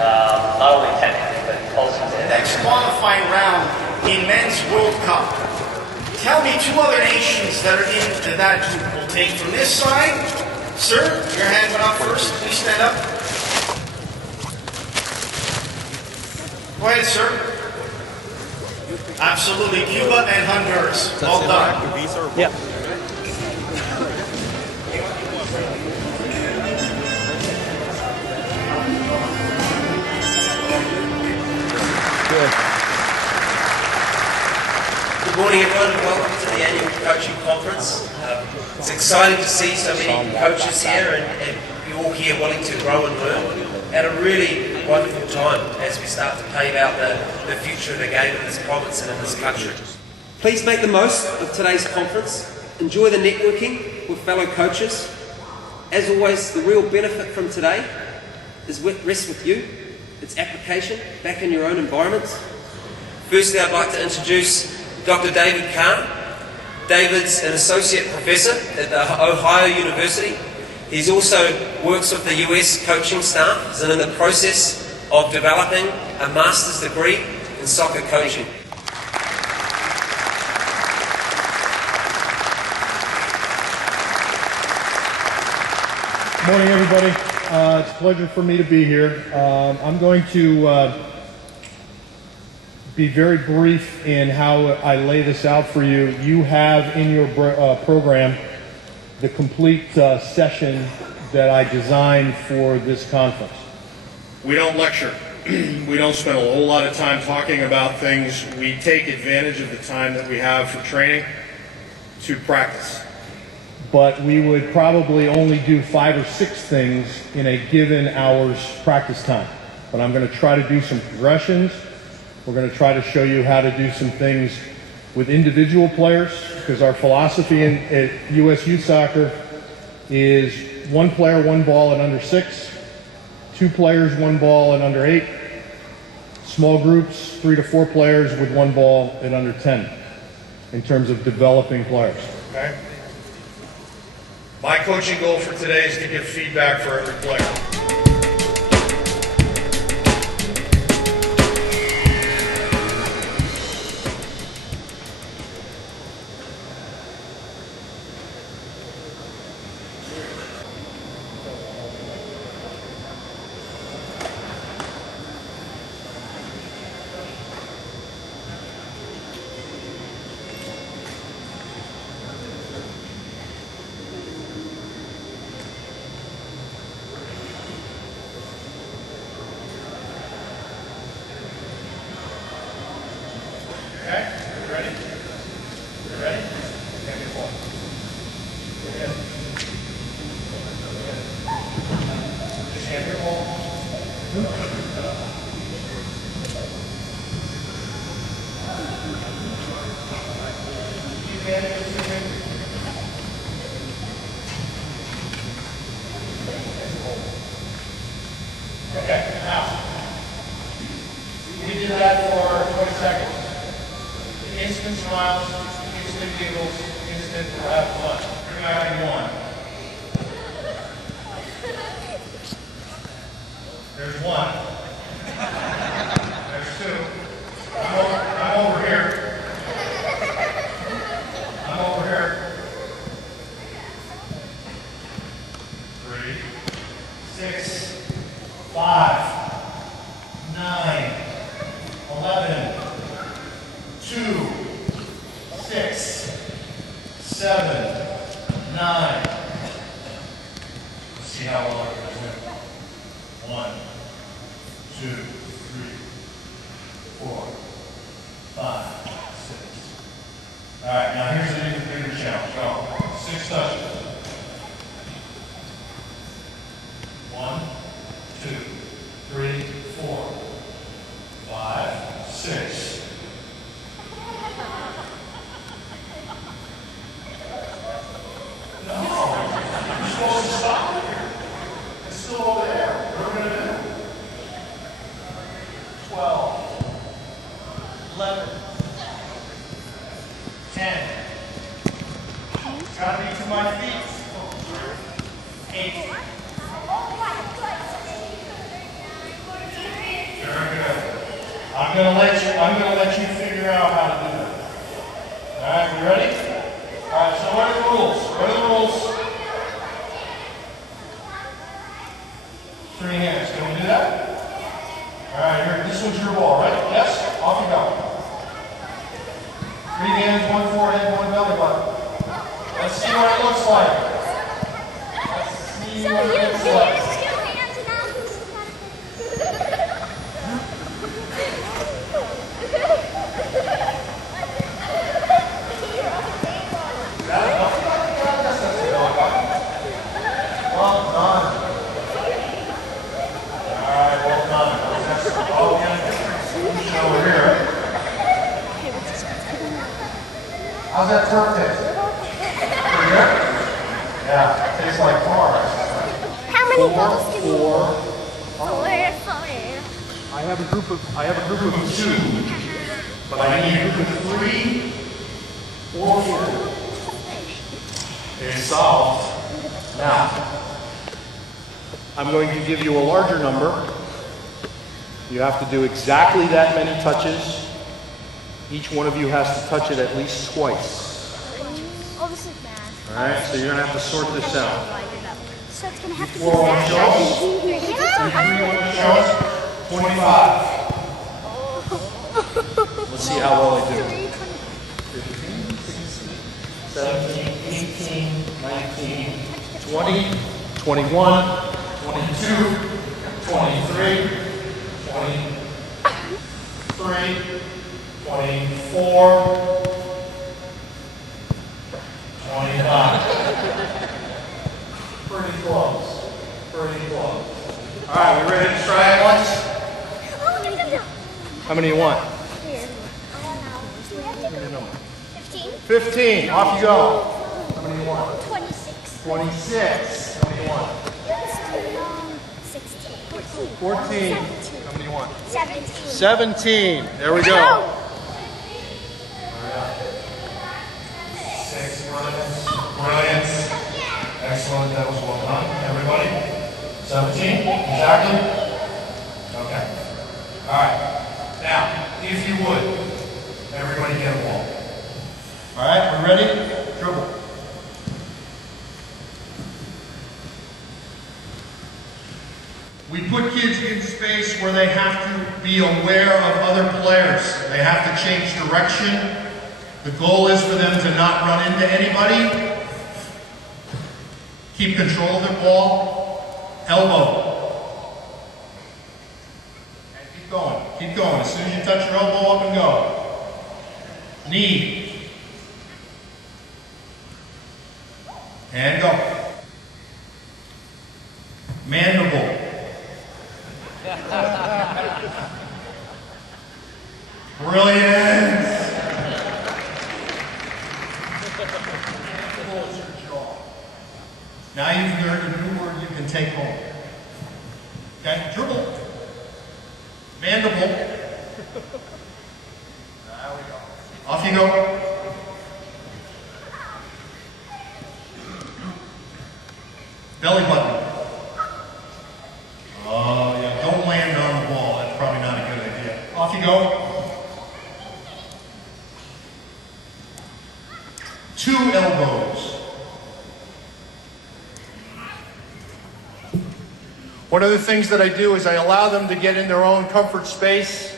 not only technically, but also. Next qualifying round in men's World Cup. Tell me two other nations that are in that will take from this side. Sir, your hand went up first. Please stand up. Go ahead, sir. Absolutely, Cuba and Honduras. That's interactive visa or both? Good morning, everyone, and welcome to the annual coaching conference. It's exciting to see so many coaches here and you all here willing to grow and learn, and a really wonderful time as we start to pave out the future of the game in this province and in this country. Please make the most of today's conference. Enjoy the networking with fellow coaches. As always, the real benefit from today rests with you. It's application back in your own environments. Firstly, I'd like to introduce Dr. David Kahn. David's an associate professor at the Ohio University. He's also works with the US coaching staff. He's in the process of developing a master's degree in soccer coaching. Good morning, everybody. It's a pleasure for me to be here. I'm going to be very brief in how I lay this out for you. You have in your program the complete session that I designed for this conference. We don't lecture. We don't spend a whole lot of time talking about things. We take advantage of the time that we have for training to practice. But we would probably only do 5 or 6 things in a given hour's practice time. But I'm going to try to do some progressions. We're going to try to show you how to do some things with individual players, because our philosophy at USU Soccer is 1 player, 1 ball at under 6, 2 players, 1 ball at under 8, small groups, 3 to 4 players with 1 ball at under 10, in terms of developing players. Okay? My coaching goal for today is to give feedback for every player. There's 1. There's 2. I'm over here. I'm over here. 3, 6, 5, 9, 11, 2, 6, 7, 9. Let's see how well everybody's doing. 1, 2, 3, 4, 5, 6. All right, now here's an even bigger challenge. Go. 6 touches. 1, 2, 3, 4, 5, 6. No, you're supposed to stop it here. It's still over there. What are we going to do? 12, 11, 10. Got to be to my feet. I'm gonna let you figure out how to do that. All right, we ready? All right, so what are the rules? What are the rules? 3 hands. Can we do that? All right, here, this one's your ball, right? Yes? Off you go. 3 hands, 1 forehead, 1 belly button. Let's see what it looks like. Let's see So what you it looks like. use 2 hands and I'll do some kind of Well done. All right, well done. Oh, get a different solution over here. How's that tongue taste? Pretty good? Yeah, tastes like forest. How many balls can you Four. I I have a group of 2, but I need a group of 3 or 4. It's solved. Now, I'm going to give you a larger number. You have to do exactly that many touches. Each one of you has to touch it at least twice. Oh, this is math. All right, so you're going to have to sort this out. So it's going to have to be Show us 25. Let's see how well they do. 15, 16, 17, 18, 19, 20, 21, 22, 23, 23, 24, 25. Pretty close. Pretty close. All right, we're ready to try it once? Oh, no. How many do you want? Here. 15. 15. Off you go. 26. 26. How many do you want? 16. 14. How many do you want? 17. 17. There we go. No. 6 runs. Brilliant. Excellent. That was well done. Everybody? 17? Exactly? Okay. All right. Now, if you would, everybody get a ball. All right, we ready? Dribble. We put kids in space where they have to be aware of other players. They have to change direction. The goal is for them to not run into anybody. Keep control of the ball. Elbow. And keep going. Keep going. As soon as you touch your elbow, up and go. Knee. And go. Mandible. Brilliant. Now you've learned a new word you can take home. Okay? Dribble. Mandible. There we go. Off you go. Belly button. Oh, yeah. Don't land on the ball. That's probably not a good idea. Off you go. 2 elbows. One of the things that I do is I allow them to get in their own comfort space.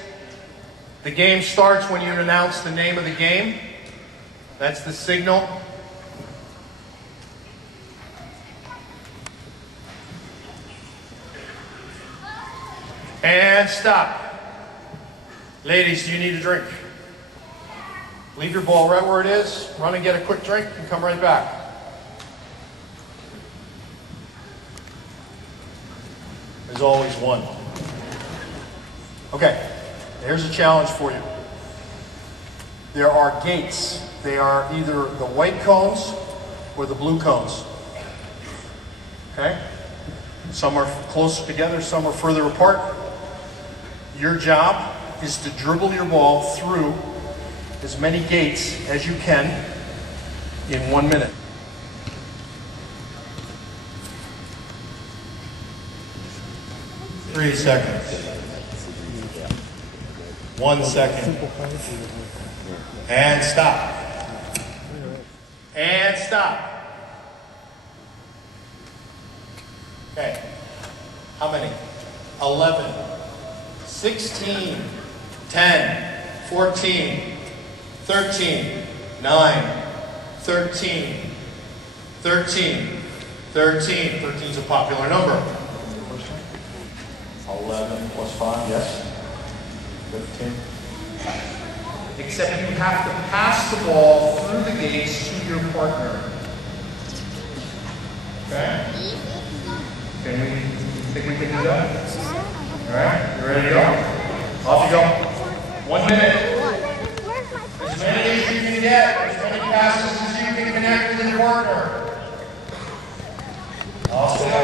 The game starts when you announce the name of the game. That's the signal. And stop. Ladies, do you need a drink? Leave your ball right where it is, run and get a quick drink, and come right back. There's always one. Okay, here's a challenge for you. There are gates. They are either the white cones or the blue cones. Okay? Some are closer together, some are further apart. Your job is to dribble your ball through as many gates as you can in 1 minute. Three seconds. 1 second. And stop. And stop. Okay. How many? 11, 16, 10, 14, 13, 9, 13, 13, 13. 13 is a popular number. 11 plus 5, yes. 15. Except you have to pass the ball through the gates to your partner. Okay? Can we think we can do that? All right, you ready to go? Off you go. 1 minute. As many as you can get, as many passes as you can connect with your partner. Off they go.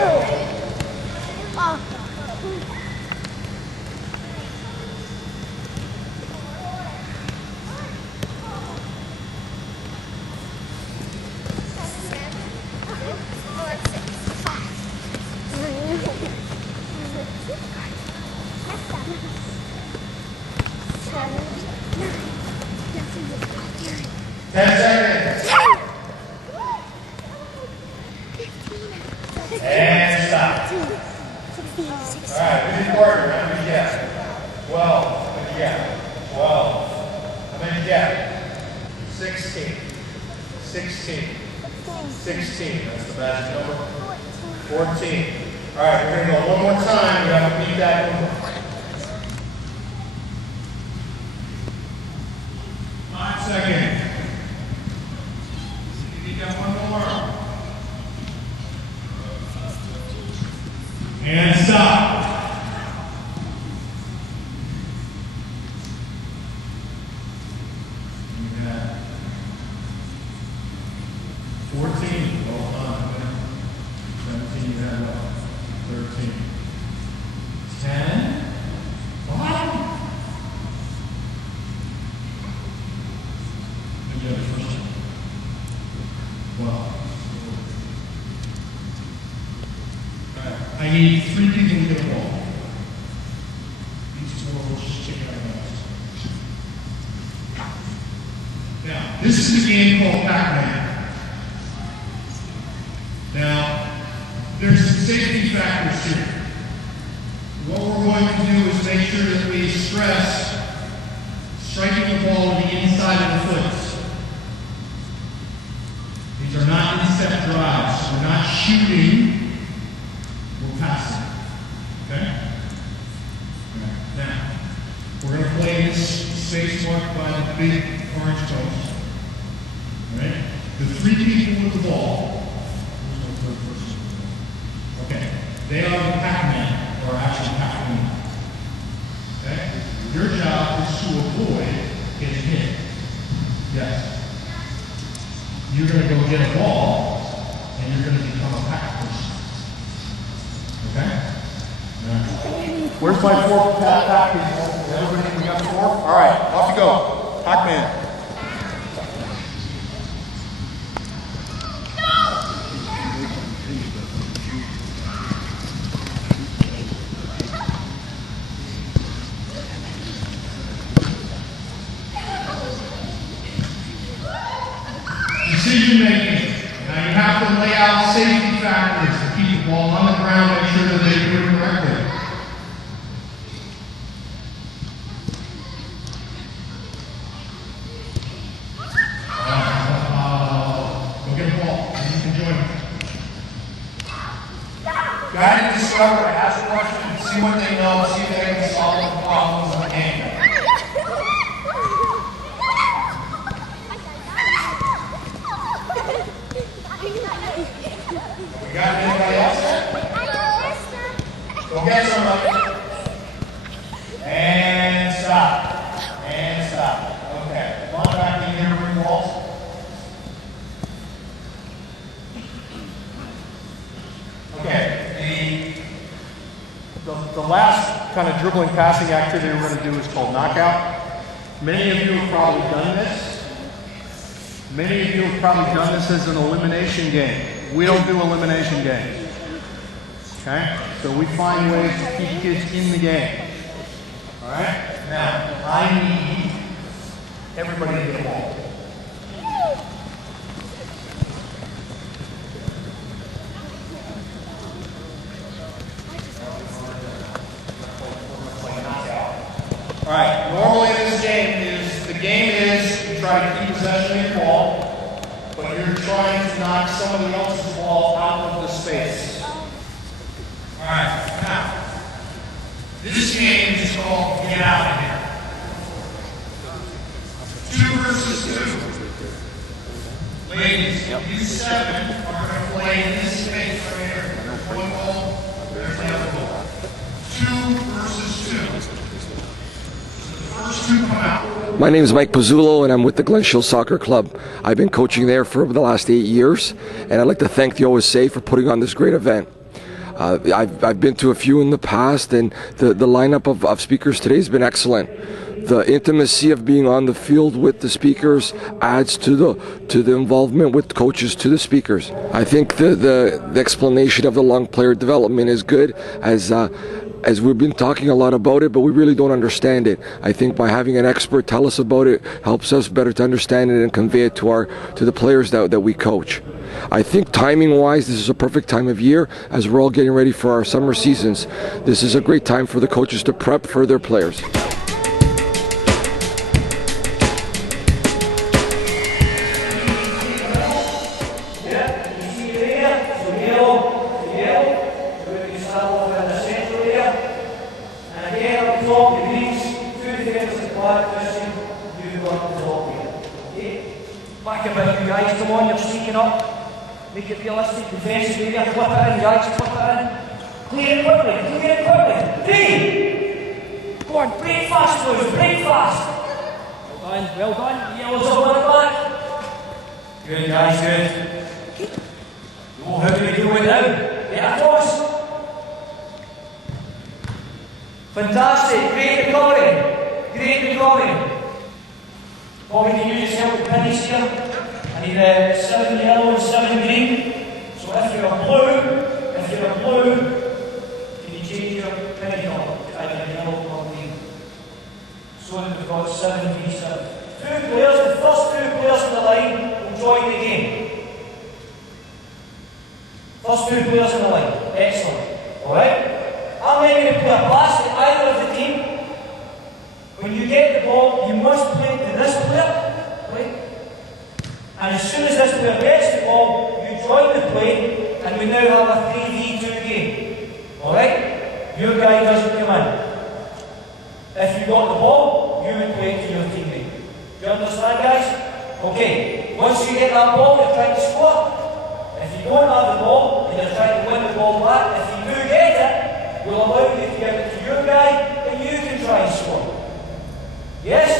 And stop. All right, good work. How many get? 12. How many get? 12. How many get? 16. 16. 16. That's the best number. 14. All right, we're going to go one more time. We have to beat that number. 5 seconds. Beat that one more. And stop. Yeah. 14. Well done. 17. You had well. 13. 10. What happened? Maybe you have the first one. No. I need 3 people to get a ball. These 4 will just check it out. Now, this is a game called Pac-man. Now, there's some safety factors here. What we're going to do is make sure that we stress striking the ball on the inside of the foot. These are not instep drives. We're not shooting. We'll pass it. Okay? Now, we're going to play this space marked by the big orange post. Alright? The 3 people with the ball. Okay. They are the Pac-man, or actually Pac-man. Okay? Your job is to avoid getting hit. Yes. You're going to go get a ball, and you're going to become a Pac person. Okay? Yeah. Where's my 4 pack people? Everybody, we got 4? All right, off you go. Pac-Man. Decision making. Now you have to lay out safety factors to keep the ball on the ground, make sure that they do it correctly. Go get the ball. You can join me. Guy needs to start where ask a question, see what they know, see if they can solve the problems in the game. We got anybody else? Go get somebody. And stop. And stop. Okay. Come on back to your ring walls. Okay. The last kind of dribbling passing activity we're going to do is called knockout. Many of you have probably done this. Many of you have probably done this as an elimination game. We don't do elimination games. Okay? So we find ways to keep kids in the game. All right. Now, I need everybody to get a ball. All right, normally this game is you try to keep possession of your ball, but you're trying to knock someone else's ball out of the space. All right, now, this game is called Get Out of Here. 2 versus 2. Ladies, you 7 are going to play in this space right here. There's one ball, there's the other ball. 2 versus 2. My name is Mike Pizzulo, and I'm with the Glen Shill Soccer Club. I've been coaching there for the last 8 years, and I'd like to thank the OSA for putting on this great event. I've been to a few in the past, and the lineup of speakers today has been excellent. The intimacy of being on the field with the speakers adds to the involvement with coaches to the speakers. I think the explanation of the long player development is good, as we've been talking a lot about it, but we really don't understand it. I think by having an expert tell us about it helps us better to understand it and convey it to the players that we coach. I think timing-wise, this is a perfect time of year as we're all getting ready for our summer seasons. This is a great time for the coaches to prep for their players. Back about you guys, come on, you're sneaking up. Make it realistic, defensive area, flip it in, guys, flip it in. Play it quickly, Go on, play it fast, boys, play it fast. Well done, yellows are on the back. Good guys, good. Oh, how are we doing now? Yeah, close. Fantastic, great recovery, great recovery. What we can use is help the pennies here. I need 7 yellow and 7 green. So if you're a blue, can you change your penny colour? Either yellow or green. So then we've got 7 green. 2 players, the first 2 players in the line will join the game. First 2 players in the line. Excellent. Alright? I'm not going to play a pass to either of the team. When you get the ball, you must play to this player, right? And as soon as this player gets the ball, you join the play, and we now have a 3v2 game. Alright? Your guy doesn't come in. If you got the ball, you would play to your teammate. Do you understand, guys? Okay, once you get that ball, you're trying to score. If you don't have the ball, and you're trying to win the ball back, if you do get it, we'll allow you to give it to your guy, then you can try and score. Yes?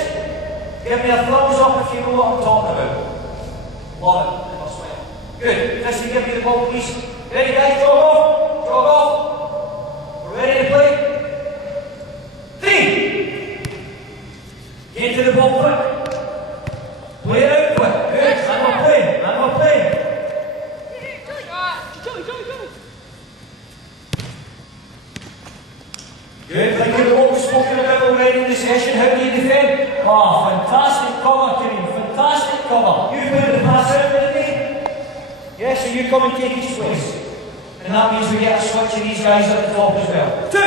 Give me a thumbs up if you know what I'm talking about. Love it. Good. Fishy, give me the ball, please. Ready, guys? Jog off. Jog off. We're ready to play. 3. Get to the ball quick. Play it out quick. Good. I'm playing. I'm playing. Good. Think of what we've spoken about already in the session. How do you defend? Oh, fantastic cover, Kareem. Fantastic cover. You put the pass out, didn't you? Yes, so you come and take his place. And that means we get a switch of these guys at the top as well. 2.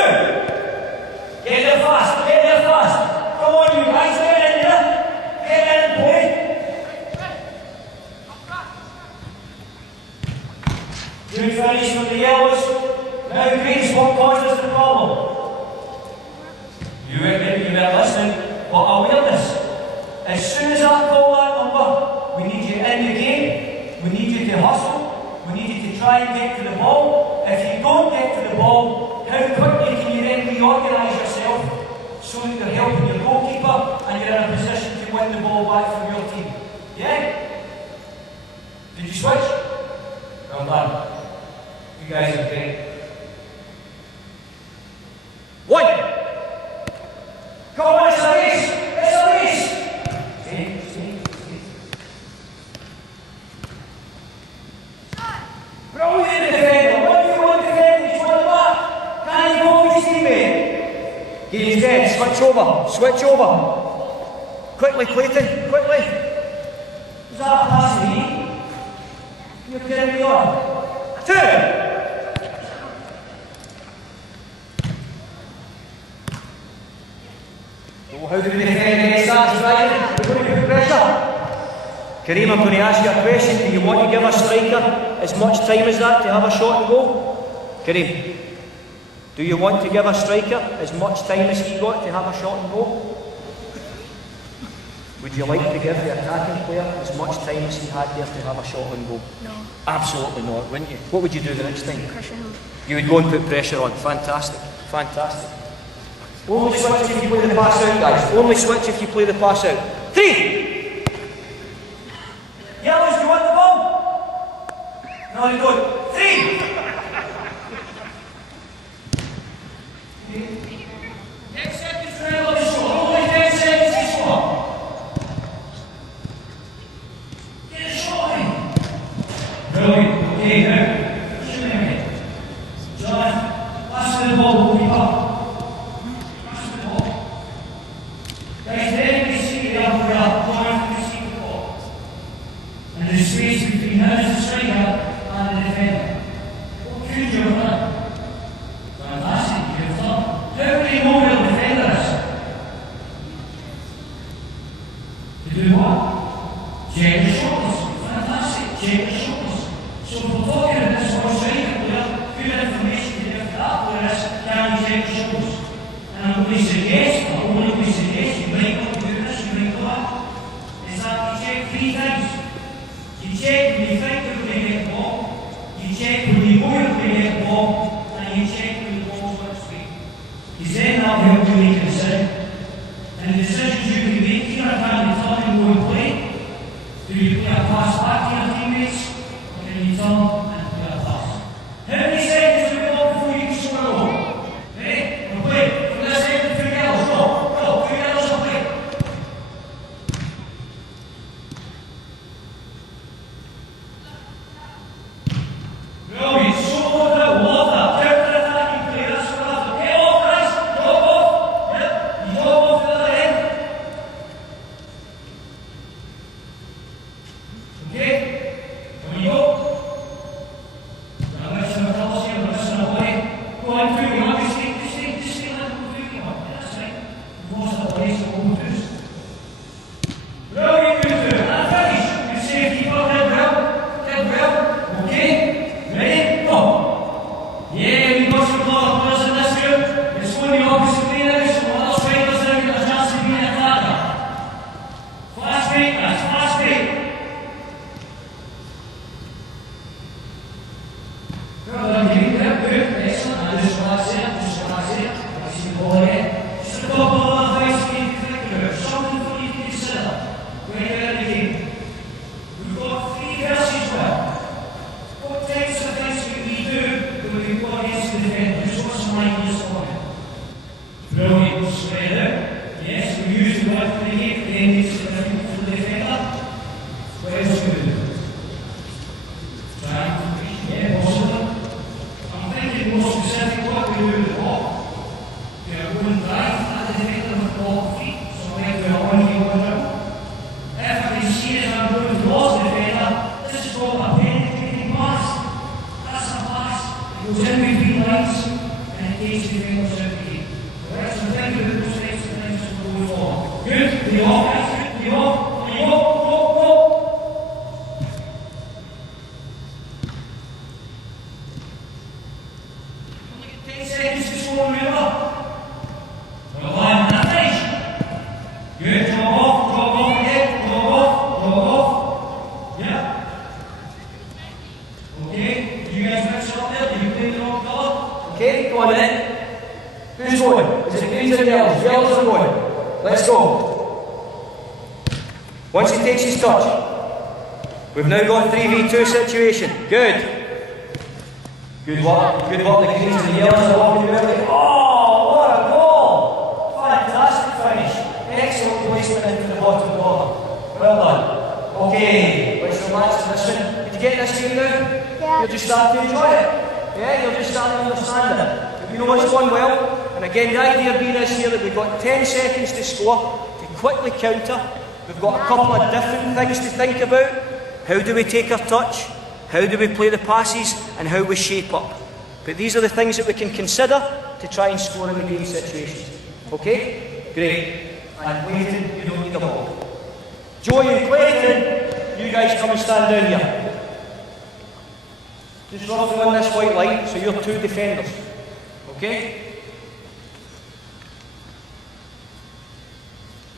Get there fast. Get there fast. Come on, you guys. Get in there. Get in and play. Good finish with the yellows. Now, Grace, what causes the problem? You weren't even there listening, but awareness. As soon as that ball out number, we need you in the game. We need you to hustle. We need you to try and get to the ball. If you don't get to the ball, how quickly can you then reorganise yourself so that you're helping the goalkeeper and you're in a position to win the ball back from your team? Yeah? Did you switch? Well done. You guys are great. 1. Game's dead. Switch over. Switch over. Quickly, Clayton. Quickly. Was that a pass to me? You're kidding me on. 2. Oh, how do we defend against that, Striker? We're going to put pressure. Kareem, I'm going to ask you a question. Do you want to give a striker as much time as that to have a shot and goal? Kareem, do you want to give a striker as much time as he got to have a shot and goal? Would you like to give the attacking player as much time as he had there to have a shot and goal? No. Absolutely not, wouldn't you? What would you do the next time? Pressure him. You would go and put pressure on. Fantastic. Fantastic. Only switch if you play the pass out, guys. Only switch if you play the pass out. 3! Yellows, do you want the ball? No, they don't. 3! Next seconds, let's score. Only 10 seconds to score. Get a shot in. Brilliant. Okay, now. Jonathan, pass the ball. Pass the ball. Guys, let me see the other Jonathan to see the ball. And the space between him as the striker and the defender. What could you have done? Fantastic, you have done. How do you know where the defender is? To do what? Check your shoulders. Fantastic, check your shoulders. So if we're talking about this one striker player, good information to give that player is, can you check your shoulders? And I'm going to suggest, I'm only going to suggest, you might want to do this, you might not, is that you check 3 times. You check when you think you're going to get the ball, you check when you know you're going to get the ball, and you check when the ball's going to speed. Because then that'll help you make a decision. And the decisions you can make, either can you turn and go and play, do you play a pass back to your teammates, or can you turn and play a pass? How many seconds have we got before you can score a goal? Ready? We'll play. From this end to 3 yellows. Go, 3 yellows and play. Brilliant, so wonderful, love that. Get out to the attacking player, that's what I love. Get off, guys, jog off. Yep, jog off to the end. Okay, when you go, you're a mix of the colours here, a mix of the body. Go on, 3, 1, just stay on the 3, 1. That's right. Most of the body, so go first. Brilliant, you do it. And finish. You say, keep on let well. Okay. Ready? Go! Yeah, we got some more players in this group. It's going the opposite way now, so all strikers are out a chance to be an attacker. Fast break, man, fast break. Well done, good, excellent. And just relax in, Let's see the ball again. Just a couple of other things we need to think about. Something that you need to consider when you're in the game. We've got 3 versus 1. What types of things can we do when we go against the defenders? What's the line goes for? Brilliant. Spread out. Yes, we use the 1 for the 8, then makes it difficult for the defender. What else do we do? Try and finish. Yeah, possibly. I'm thinking more specific what we do with the ball. Do I go and drive at the defender with the ball feet? So I might do a 1-on-1 out. If I can see it, I'm going towards the defender. This is called a penetrating pass. That's a pass. It goes in between lines and it takes the defenders out of the game. Alright, so think about those types of things going forward. Good, lead off, lead off. When you go. 10 seconds to score, move up. Come on, and finish. Good, come off, head, go off. Yeah. Okay, you guys mix up there, you play the long ball. Okay, go on then. Who's going? Is it greens or yellows? Yellows are going. Let's go. Once he takes his touch, we've now got 3v2 situation. Good. Good work. The greens and the yellows are walking well. Oh, what a goal! Fantastic finish. Excellent placement into the bottom corner. Well done. Okay, let's relax to this one. Did you get this game now? Yeah. You'll just start to enjoy it. Yeah, you'll just start to understand it. If you know what's going well, And again, the idea being is here that we've got 10 seconds to score, to quickly counter. We've got a couple of different things to think about. How do we take our touch? How do we play the passes? And how we shape up. But these are the things that we can consider to try and score in these situations. Okay? Great. And Clayton, you don't need the ball. Joey and Clayton, you guys come and stand down here. Just roughly on this white line, so you're two defenders. Okay?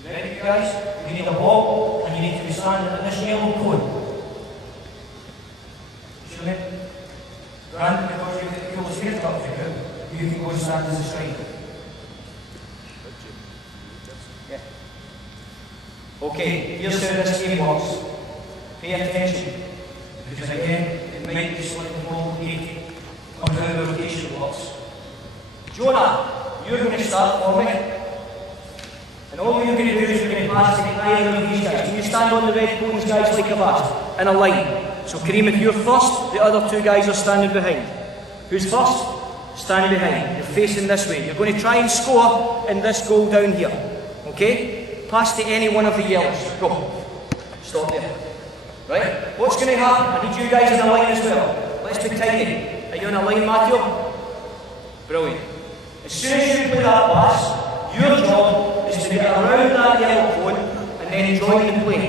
You ready, you guys? You need a ball, and you need to be standing at this yellow cone. You sure? Grant, because you get the coolest haircut of the group, you can go and stand as a striker. Yeah. Okay, here's how this game works. Pay attention, because again, it might be slightly complicated. Comes out of the rotation blocks. Jonah, you're going to start for me. And all you're going to do is you're going to pass to either of these guys. You stand on the red cones, guys, like a vase, in a line. So Kareem, if you're first, the other two guys are standing behind. Who's first? Standing behind. You're facing this way. You're going to try and score in this goal down here. Okay? Pass to any one of the yellows. Go. Stop there. Right? What's going to happen? I need you guys in a line as well. Let's be tidy. Are you in a line, Matthew? Brilliant. As soon as you play that pass, your job is to get around that yellow cone and then join the play.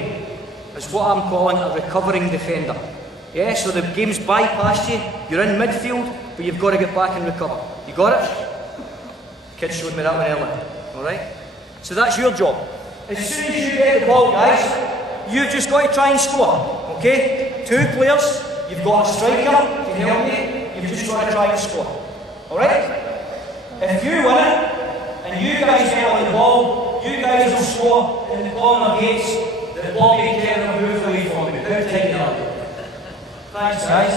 It's what I'm calling a recovering defender. Yeah, so the game's bypassed you, you're in midfield, but you've got to get back and recover. You got it? Kids showed me that one earlier. Alright? So that's your job. As soon as you get the ball, guys, you've just got to try and score. Okay? Two players, you've got a striker to help you, you've just got to try and score. Alright? If you win it, and you guys get on the ball, you guys will score in the corner gates. The ball gate there will move away from you. How tight are you? Thanks, guys.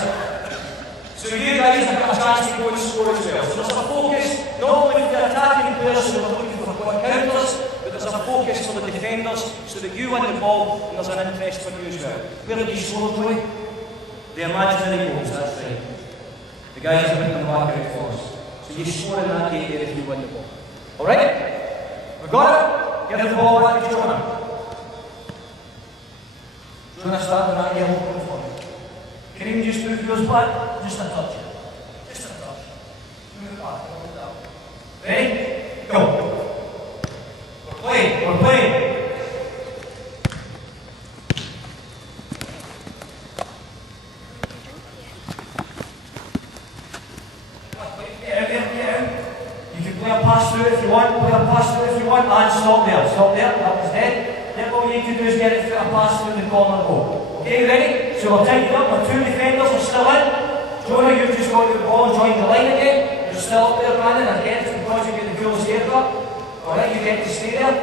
So you guys have got a chance to go and score as well. So there's a focus, not only for the attacking players who are looking for counters, but there's a focus for the defenders so that you win the ball and there's an interest for you as well. Where have you scored, Joey? The imaginary goals, that's right. The guys are putting the back out for us. So you score in that gate there if you win the ball. Alright? We got it? Give the ball back to Jonah. Jonah, start in that yellow corner for me. Kareem, just move yours back. Just a touch. Just a touch. Move it back. Ready? Go. We're playing. We're playing. You can play a pass through if you want. Play a pass through if you want. And stop there. Stop there. That was dead. Then all you need to do is get it through a pass through the corner goal. Okay, ready? So we're tightened up. My two defenders are still in. Jonah, you've just got your ball and joined the line again. You're still up there, Brandon. Again, it's because you get the coolest haircut. Alright, you get to stay there.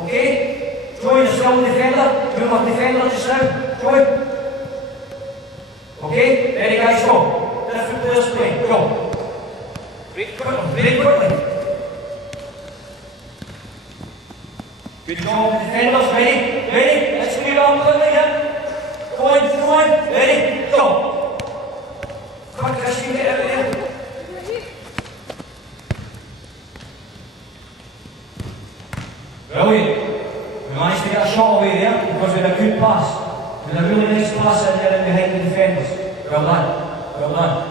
Okay? Joey, you're still a defender. You're my defender just now. Joey. Okay? Ready, guys, go. Different players play. Go. Great quickly. Good job, defenders. Ready? Ready? Let's clear it up quickly here. Go on. Ready? Go. Quick, Christian, get out of there. Brilliant. We managed to get a shot away there because we had a good pass. We had a really nice pass in there behind the defenders. Well done. Well done.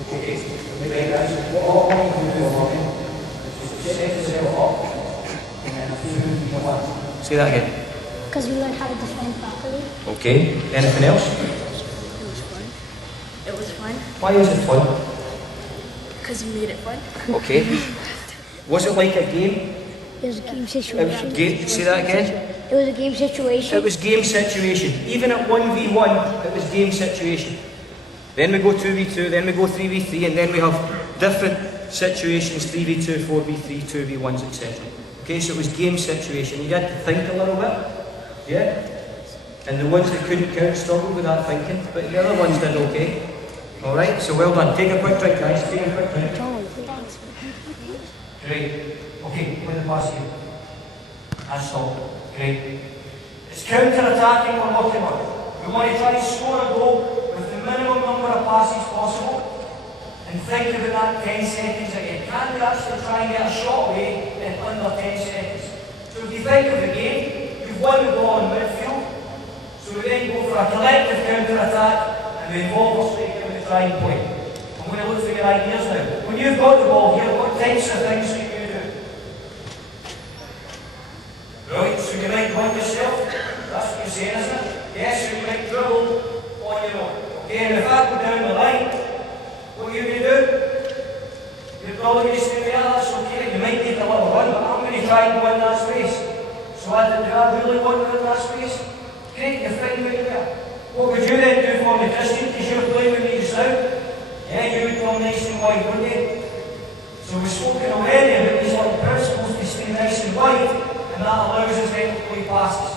Okay. Okay, guys. What I want to do is just check yourself up. Say that again. Because we learned how to defend properly. Okay. Anything else? It was fun. Why is it fun? Because we made it fun. Okay. Was it like a game? It was a game situation. Say that again? It was a game situation. It was game situation. Even at 1v1, it was game situation. Then we go 2v2, then we go 3v3, and then we have different situations, 3v2, 4v3, 2v1s, etc. Okay, so it was game situation. You had to think a little bit, yeah? And the ones that couldn't count struggled with that thinking, but the other ones did okay. Alright, so well done. Take a quick drink, guys. Take a quick drink. Thanks. Great. Okay, play the pass again. And stop. Great. It's counter-attacking we're working on. We want to try to score a goal with the minimum number of passes possible and think about that 10 seconds again. Can they actually try and get a shot away in under 10 seconds? So if you think of the game, you've won the ball in midfield, so we then go for a collective counter-attack and we involve our striker in the try and play. I'm going to look for your ideas now. When you've got the ball here, what types of things can you do? Right, so you might run yourself, that's what you're saying, isn't it? Yes, so you might dribble on your own. Okay, and if I go down the line, what are you going to do? You're probably going to say, yeah, that's okay, you might make a little run, but I'm going to try and go in that space. So I really want you in that space. Great, you're fitting right there. What would you then do for me, Christian, because you're playing with me just now? Yeah, you would come nice and wide, wouldn't you? So we've spoken already about these little principles, they stay nice and wide, and that allows us then to play passes.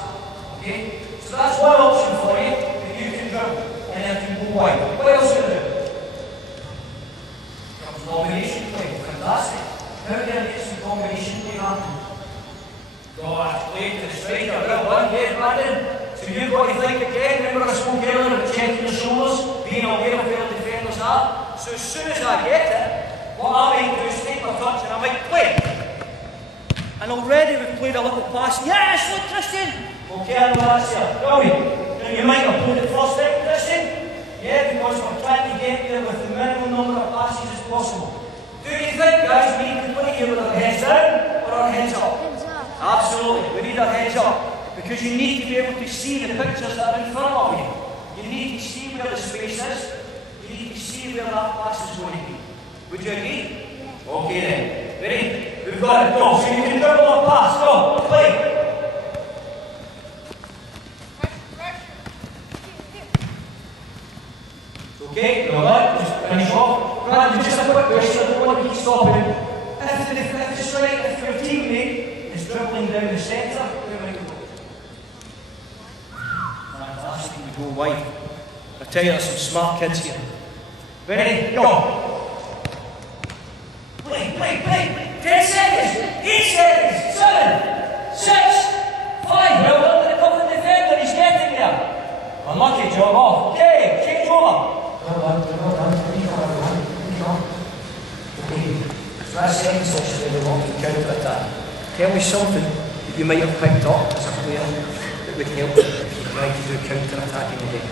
Okay? So that's one option for you, that you can dribble, and you can go wide. What else can you do? Combination play, fantastic. How do I get some combination play happen? Right, play to the striker, well done, yeah, Brandon. So you've got to think again, remember I spoke earlier about checking your shoulders, being aware of where the defenders are. So as soon as I get it, what I might do is take my touch and I might play it. And already we've played a little pass. Yes, look, Christian! Okay, I know that's it. Brilliant. And you might have played it first time, Christian. Yeah, because we're trying to get there with the minimum number of passes as possible. Do you think, guys, we need to play here with our heads down or our heads up? Absolutely, we need our heads up. Because you need to be able to see the pictures that are in front of you. You need to see where the space is. You need to see where that pass is going to be. Would you agree? Okay then. Ready? We've got it. Go. So you can dribble or pass. Go. Play. Okay, no, just finish off. Just a quick question. I don't want to keep stopping. If your teammate is dribbling down the centre, go wide. I tell you, there's some smart kids here. Ready? Go! Play, play, play! 10 seconds! 8 seconds! 7! 6! 5! Well, the defender is getting there. I love you, Joe. Okay, take over. Okay, so that's essentially the long counter-attack. Tell me something that you might have picked up as a player that would help you try to do counter-attack in the game.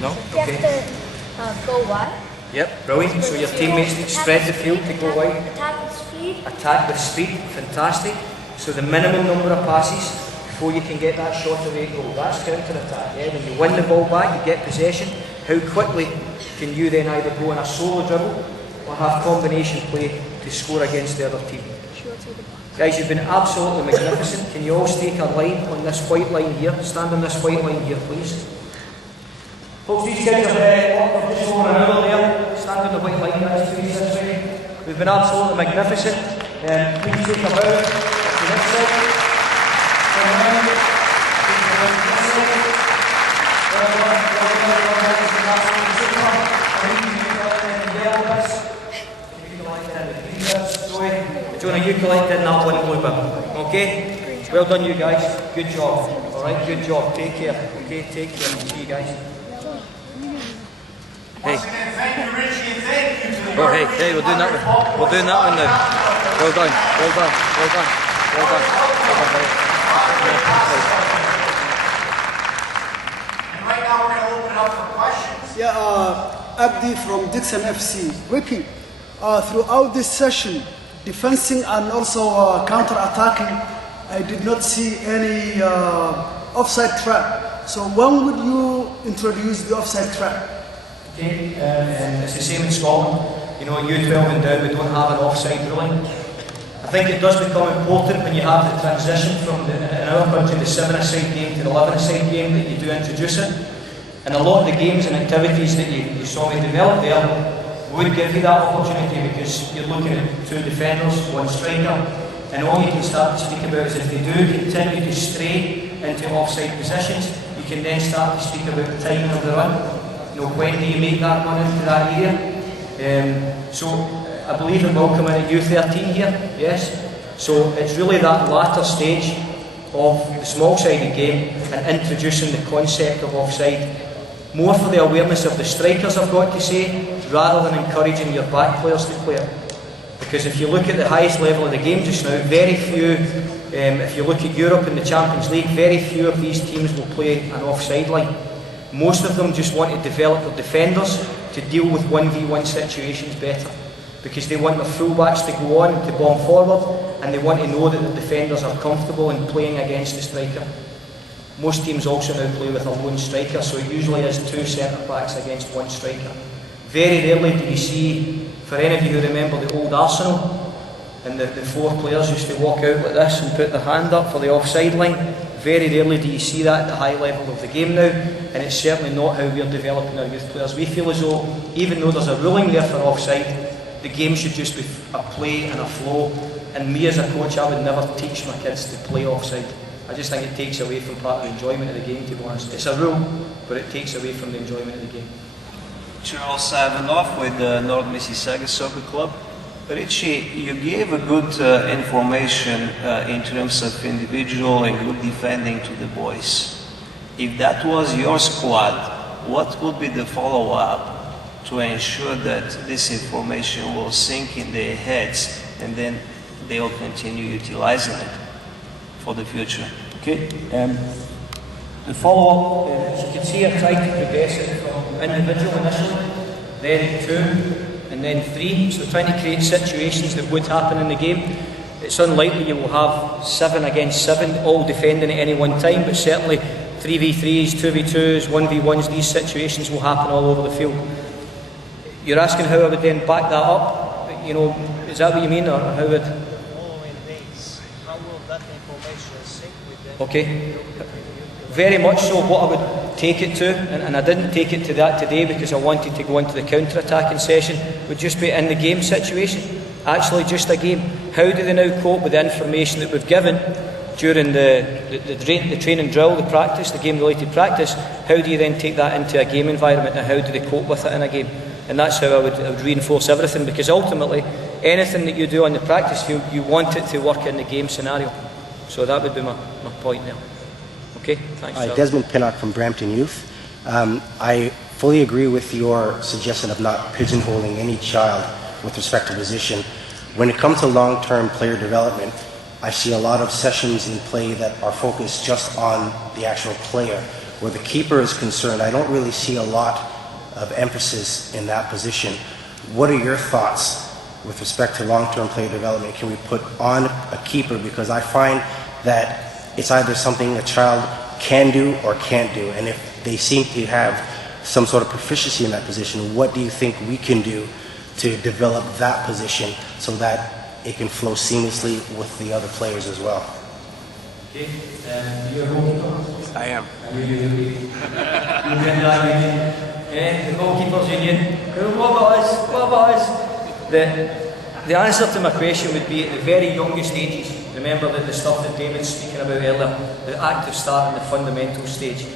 No? Okay. You have to go wide. Yep, brilliant. So your teammates need to spread the field to go wide. Attack with speed. Attack with speed, fantastic. So the minimum number of passes before you can get that shot away goal. That's counter-attack. Yeah? When you win the ball back, you get possession. How quickly can you then either go on a solo dribble or have combination play to score against the other team? Guys, you've been absolutely magnificent. Can you all take a line on this white line here? Stand on this white line here, please. Folks, these kids are just over another there. Stand on the white line, guys, please, this way. We've been absolutely magnificent. Please take a bow. That's the next one. This way. Jonah, you collected that one over. Okay? Well done, you guys. Good job. Alright, good job. Take care. Okay, take care. See you guys. Hey. Oh, hey, we're doing that one. We're doing that one now. Well done, well done, well done, well done. Right now we're going to open up for questions. Yeah, Abdi from Dixon FC. Ricky, throughout this session, defending and also counter-attacking, I did not see any offside trap. So when would you introduce the offside trap? Okay, it's the same in Scotland. You know, U12 and down, we don't have an offside ruling. I think it does become important when you have the transition from in our country, the 7-a-side game to the 11-a-side game, that you do introduce it. And a lot of the games and activities that you saw me develop there would give you that opportunity, because you're looking at 2 defenders, 1 striker, and all you can start to speak about is if they do continue to stray into offside positions, you can then start to speak about the timing of the run. You know, when do you make that run into that area? So I believe we're welcoming at U13 here, yes? So it's really that latter stage of the small-sided game and introducing the concept of offside. More for the awareness of the strikers, I've got to say, rather than encouraging your back players to play it. Because if you look at the highest level of the game just now, very few, if you look at Europe and the Champions League, very few of these teams will play an offside line. Most of them just want to develop their defenders to deal with 1v1 situations better, because they want their fullbacks to go on, to bomb forward, and they want to know that the defenders are comfortable in playing against the striker. Most teams also now play with a lone striker, so it usually is 2 centre-backs against 1 striker. Very rarely do you see, for any of you who remember the old Arsenal, and the 4 players used to walk out like this and put their hand up for the offside line. Very rarely do you see that at the high level of the game now, and it's certainly not how we're developing our youth players. We feel as though, even though there's a ruling there for offside, the game should just be a play and a flow, and me as a coach, I would never teach my kids to play offside. I just think it takes away from part of the enjoyment of the game, to be honest. It's a rule, but it takes away from the enjoyment of the game. Charles signing off with the North Mississauga Soccer Club. Richie, you gave a good information in terms of individual and good defending to the boys. If that was your squad, what would be the follow-up to ensure that this information will sink in their heads and then they will continue utilizing it for the future? Okay. The follow-up, as you can see, I'm trying to progress it from individual initially, then 2, and then 3, so trying to create situations that would happen in the game. It's unlikely you will have 7 against 7 all defending at any one time, but certainly 3v3s, 2v2s, 1v1s, these situations will happen all over the field. You're asking how I would then back that up, you know, is that what you mean, or how would... The following days, how will that information sync with them? Okay. Very much so. What I would take it to, and I didn't take it to that today because I wanted to go into the counter-attacking session, would just be in the game situation. Actually just a game. How do they now cope with the information that we've given during the training drill, the practice, the game-related practice? How do you then take that into a game environment, and how do they cope with it in a game? And that's how I would reinforce everything, because ultimately anything that you do on the practice field, you want it to work in the game scenario. So that would be my point there. Okay, thanks. Hi, Desmond Pinnock from Brampton Youth. I fully agree with your suggestion of not pigeonholing any child with respect to position. When it comes to long-term player development, I see a lot of sessions in play that are focused just on the actual player. Where the keeper is concerned, I don't really see a lot of emphasis in that position. What are your thoughts with respect to long-term player development? Can we put on a keeper? Because I find that it's either something a child can do or can't do, and if they seem to have some sort of proficiency in that position, what do you think we can do to develop that position so that it can flow seamlessly with the other players as well? Okay, you're a goalkeeper? I am. And you'll be in that union, the goalkeepers union. What about us? The answer to my question would be at the very youngest ages. Remember that the stuff that David's speaking about earlier, the active start and the fundamental stage,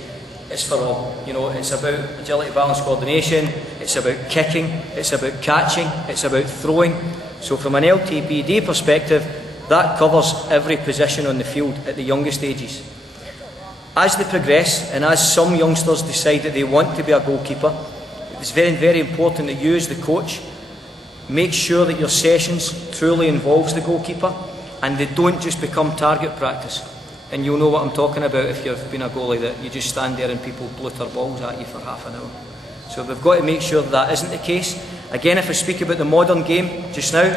it's for all. You know, it's about agility, balance, coordination, it's about kicking, it's about catching, it's about throwing. So from an LTPD perspective, that covers every position on the field at the youngest ages. As they progress, and as some youngsters decide that they want to be a goalkeeper, it's very, very important that you as the coach make sure that your sessions truly involves the goalkeeper, and they don't just become target practice. And you'll know what I'm talking about if you've been a goalie, that you just stand there and people blitter balls at you for half an hour. So we've got to make sure that isn't the case. Again, if I speak about the modern game just now,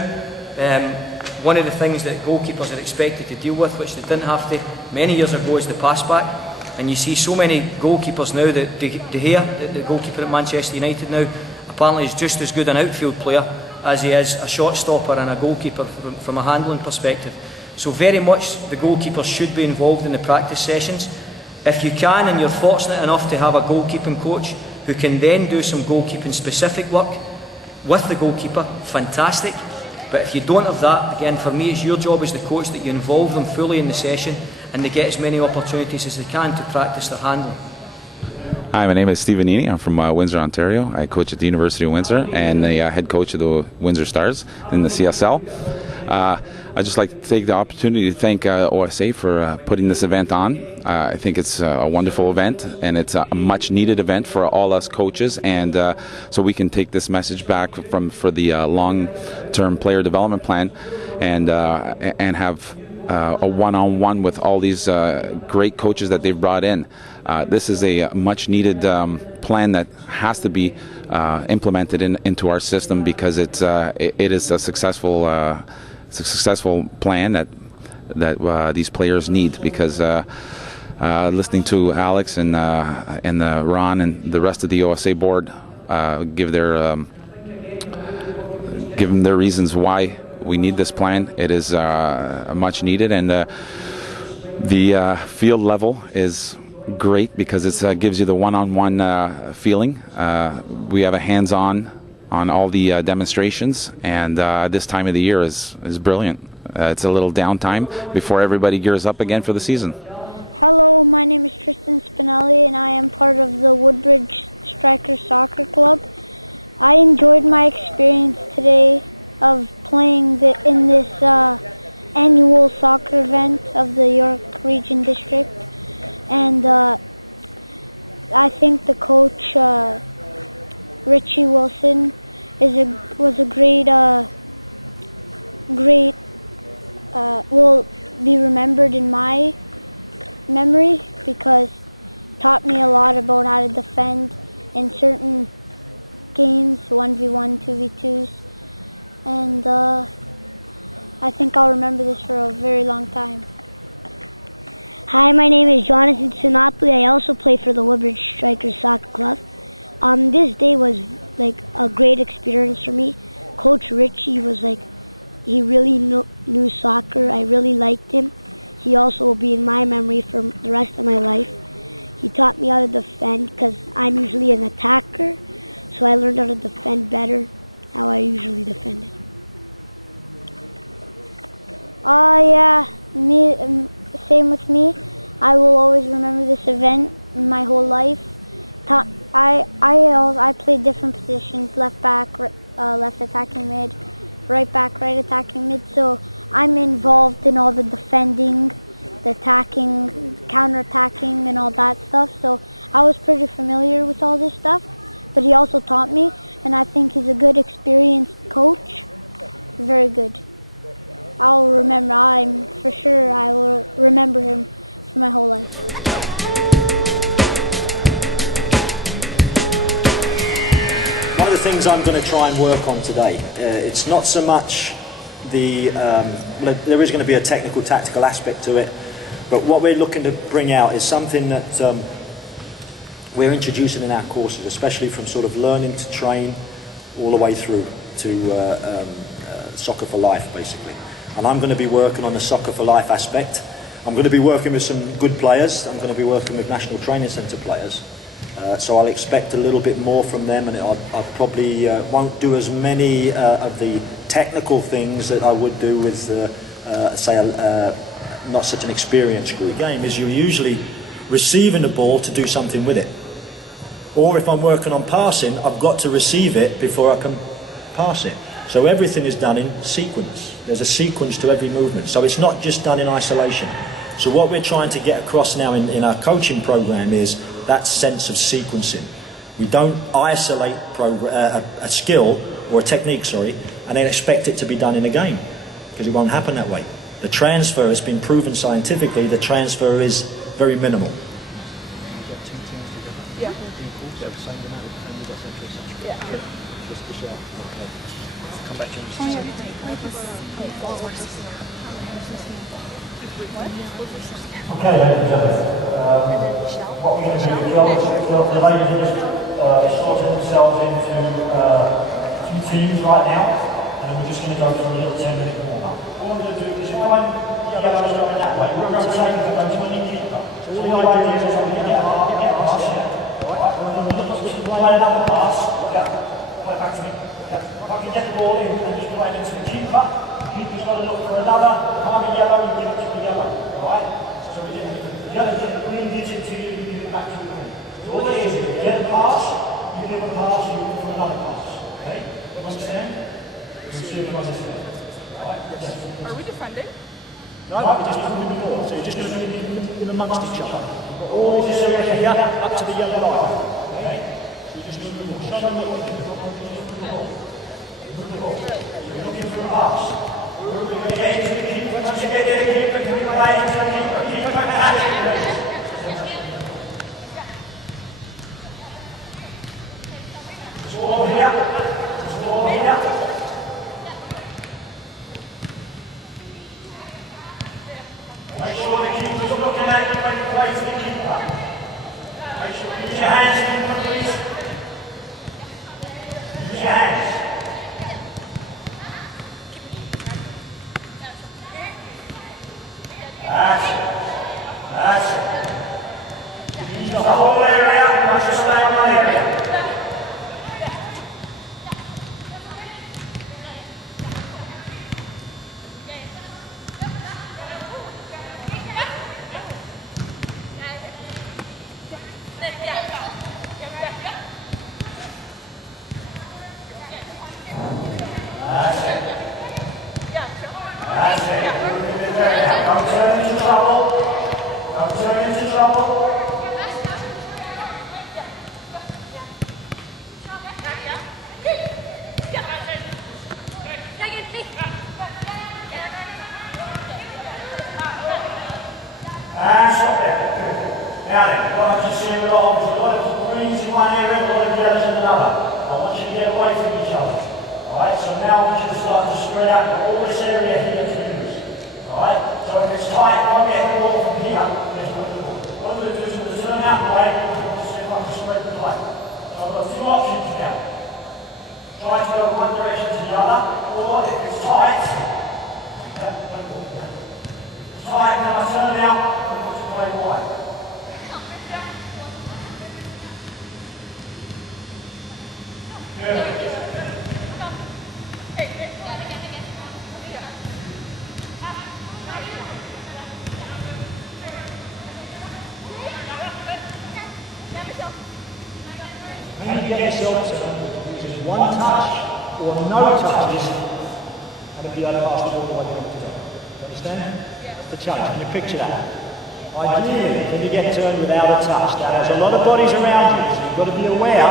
one of the things that goalkeepers are expected to deal with, which they didn't have to many years ago, is the pass back. And you see so many goalkeepers now that De Gea, the goalkeeper at Manchester United now, apparently is just as good an outfield player as he is a shot stopper and a goalkeeper from a handling perspective. So very much the goalkeepers should be involved in the practice sessions. If you can, and you're fortunate enough to have a goalkeeping coach who can then do some goalkeeping specific work with the goalkeeper, fantastic. But if you don't have that, again, for me, it's your job as the coach that you involve them fully in the session and they get as many opportunities as they can to practice their handling. Hi, my name is Stephen Eaney. I'm from Windsor, Ontario. I coach at the University of Windsor and the head coach of the Windsor Stars in the CSL. I'd just like to take the opportunity to thank OSA for putting this event on. I think it's a wonderful event, and it's a much needed event for all us coaches, and so we can take this message back for the long-term player development plan, and have a one-on-one with all these great coaches that they've brought in. This is a much-needed plan that has to be implemented into our system, because it is a successful plan that these players need. Because listening to Alex and Ron and the rest of the OSA board give them their reasons why we need this plan. It is much needed, and the field level is great because it gives you the one-on-one feeling. We have a hands-on on all the demonstrations, and this time of the year is brilliant. It's a little downtime before everybody gears up again for the season. Hello, my name is Tristan Spinelli, and I am part of the Woodbridge Strikers Soccer Club. I enjoyed my experience today of playing in this annual soccer event of the York Region District, and I think the coach Richie Wilson was a great will be remembered in my memory, because taught me a lot about how to defend in certain games, 1v1, 2v2s, and I think I'll remember this for a very long time. Hi, my name is Jonathan Sinopoli. I also play for the Woodbridge Strikers Soccer Club. This day was like a great experience for me. Coach Richie was he really knew soccer. I really liked him. He also will be in my memory for the rest of my life. He taught me how to defend, because I'm usually an attacker, so I learned how to defend better, how I usually defended. Yeah, same with me. I will always remember this event my whole life. I played different positions: left back, left attacking mid, right back, right attacking mid. So I'm involved in all the defending, the attacking, counter-attacking, and all that stuff. So I was pretty familiar with all this stuff. But he also taught me, and I think he's a good, experienced coach. Very good. I will remember him for my whole life. One of the things I'm going to try and work on today, it's not so much there is going to be a technical, tactical aspect to it, but what we're looking to bring out is something that we're introducing in our courses, especially from sort of learning to train all the way through to Soccer for Life, basically. And I'm going to be working on the Soccer for Life aspect. I'm going to be working with some good players. I'm going to be working with National Training Centre players. So I'll expect a little bit more from them, and I probably won't do as many of the technical things that I would do with, say, not such an experienced group. The game is you're usually receiving the ball to do something with it. Or if I'm working on passing, I've got to receive it before I can pass it. So everything is done in sequence. There's a sequence to every movement. So it's not just done in isolation. So what we're trying to get across now in our coaching program is that sense of sequencing. We don't isolate a skill or a technique, and then expect it to be done in a game, because it won't happen that way. The transfer has been proven scientifically. The transfer is very minimal. Come back to you. Okay, what we're going to do, the ladies are just sorting themselves into two teams right now, and we're just going to go for a little 10-minute warm-up. All I'm going to do is, if I'm yellow is going that way, we're rotating to go to any keeper. So all the idea is I'm going to get a pass, yeah. Right, we're going to play another pass, yeah. Play it back to me. Yeah. If I can get the ball in and just play it into the keeper, the keeper's got to look for another. If I'm a yellow, you give it to the yellow. Right? So we get the green digit to you, you give it back to the green. So all it is, you get a pass, you give a pass, you look for another pass. Okay? You understand? We'll see if you understand. Right? Are we defending? No, we're just moving the ball. So you're just moving in amongst each other. All this area here, up to the yellow line. Okay? So you just move the ball. Show me what you do. Move the ball. Move the ball. So you're looking for a pass. We're going to get into the keeper. Once you get there, the keeper can play into the keeper. Keeper catch it, please. There's ball here. There's ball here. Make sure the keeper's looking at you when you play to the keeper. Make sure you use your hands, keeper, please. Use your hands. That's it. That's it. Use the whole area, not just stay in one area. Don't turn into trouble. Don't turn into trouble. Stop there. Good. Now then, what I'm just seeing a lot of is a lot of greens in one area and a lot of yellows in another. I want you to get away from each other. Alright, so now I want you to start to spread out all this area here to use. Alright, so if it's tight, if I get the ball from here, there's one ball. What I'm going to do is I'm going to turn out the way to see if I can spread the play. So I've got two options now. Try to go one direction to the other, or if it's tight, one ball. It's tight, then I turn out to play wide. Good. When you get yourself to using one touch or no touches, and it'll be able to pass the ball the way to them. Understand? That's the challenge. Can you picture that? Ideally, when you get turned without a touch, that has a lot of bodies around you, so you've got to be aware of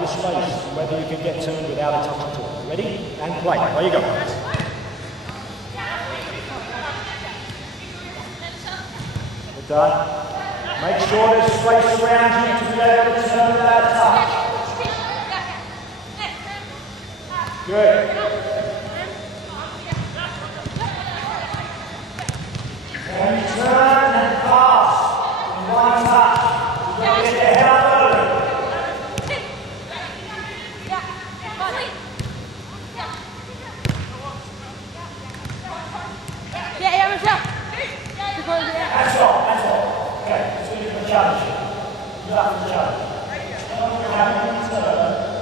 the space, whether you can get turned without a touch at all. Ready? And play. There you go. Good done. Make sure there's space around you to be able to turn without a touch. Good. Can you turn and pass in one touch? You've got to get your head up and over.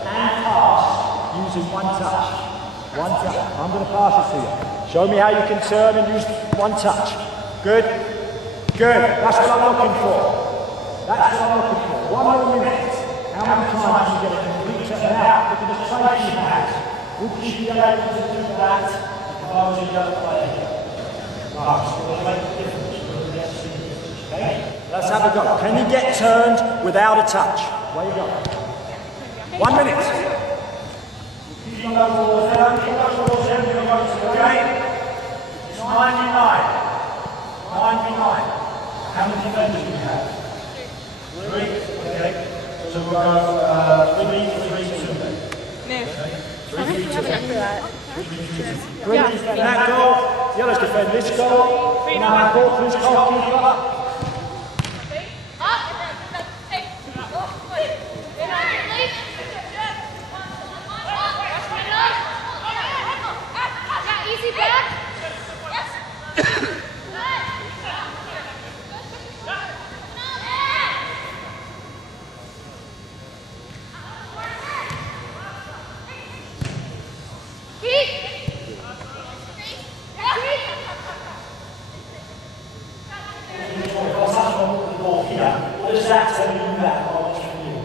And pass using one touch. One touch. I'm going to pass it to you. Show me how you can turn and use one touch. Good. Good. That's what I'm looking for. That's what I'm looking for. One more minute. How many times can you get it? Can you reach it out? Look at the space you have. Would you be able to do that if I was a yellow player? Okay, let's have a go. Can you get turned without a touch? Where you go? 1 minute. It's 99. How many defenders do we have? 3. Okay. So we'll go 3, 3, 2 then. No. 3, 3, 2. 3 defend that goal. The others defend this goal. You know how to do this goalkeeper. What does that tell you that I want from you?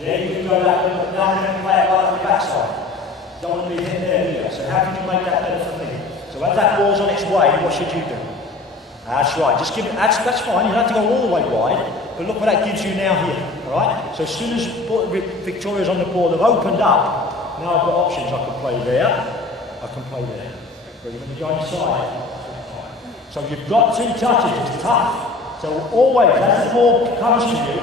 Yeah, you can go that way, but now I'm going to play it right up your backside. Don't want to be hit there, do you? So how can you make that better for me? So So as that ball's on its way, what should you do? That's right, just give it, that's fine, you don't have to go all the way wide, but look what that gives you now here, alright? So as soon as Victoria's on the ball and opened up, now I've got options. I can play there, I can play there. But we're going to go inside. So you've got 2 touches, it's tough. So always, as the ball comes to you,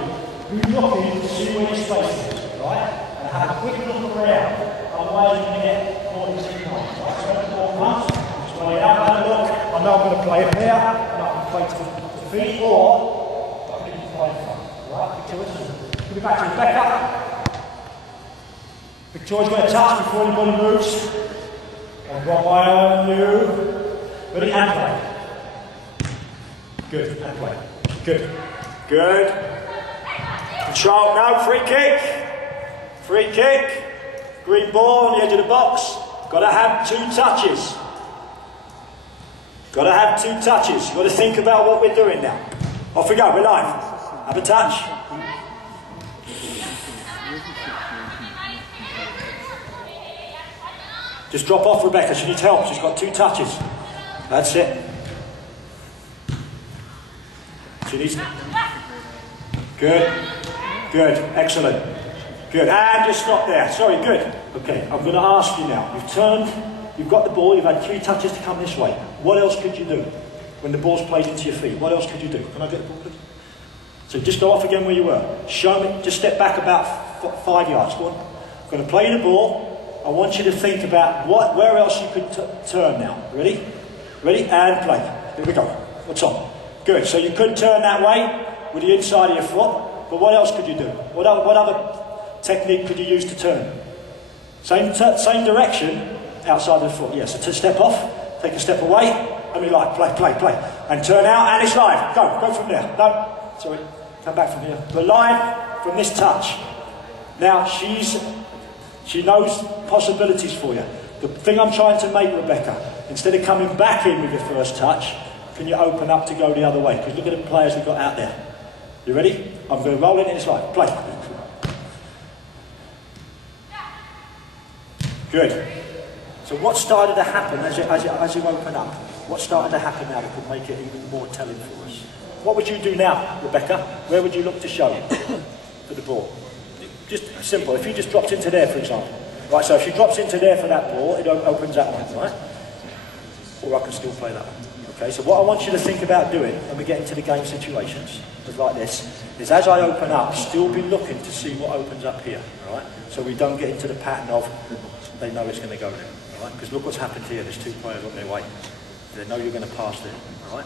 you're looking to see where your space is, right? And have a quick look around. Otherwise you're going to get caught in 2 points, right? So when the ball comes, just play it out, have a look. I know I'm going to play it here, and I can play to the feet, or put it back to Rebecca. Victoria's going to touch before anybody moves. I've got my eye on you. Ready, and play. Good, and play. Good. Good. Control, no, free kick. Free kick. Green ball on the edge of the box. Got to have 2 touches. Got to have 2 touches. You've got to think about what we're doing now. Off we go, we're live. Have a touch. Just drop off Rebecca, she needs help. She's got 2 touches. That's it. She needs... Good. Good. Excellent. Good. And just stop there. Sorry, good. Okay, I'm going to ask you now. You've turned, you've got the ball, you've had 3 touches to come this way. What else could you do when the ball's played into your feet? What else could you do? Can I get the ball, please? So just go off again where you were. Show me, just step back about 5 yards. Go on. I'm going to play you the ball. I want you to think about where else you could turn now. Ready? Ready? And play. Here we go. What's on? Good. So you could turn that way with the inside of your foot, but what else could you do? What other technique could you use to turn? Same direction outside of the foot. Yes. So to step off, take a step away, and we like play, and turn out, and it's live. Go from there. No, sorry, come back from here. We're live from this touch. Now she knows possibilities for you. The thing I'm trying to make, Rebecca, instead of coming back in with your first touch, can you open up to go the other way? Because look at the players we've got out there. You ready? I'm going to roll it in this line. Play. Good. So what started to happen as you open up? What started to happen now that could make it even more telling for us? What would you do now, Rebecca? Where would you look to show for the ball? Just simple. If you just dropped into there, for example. Right, so if she drops into there for that ball, it opens that one, right? Or I can still play that one. Okay, so what I want you to think about doing when we get into the game situations, like this, is as I open up, still be looking to see what opens up here, all right? So we don't get into the pattern of, they know it's going to go there, all right? Because look what's happened here, there's 2 players on their way. They know you're going to pass there, all right?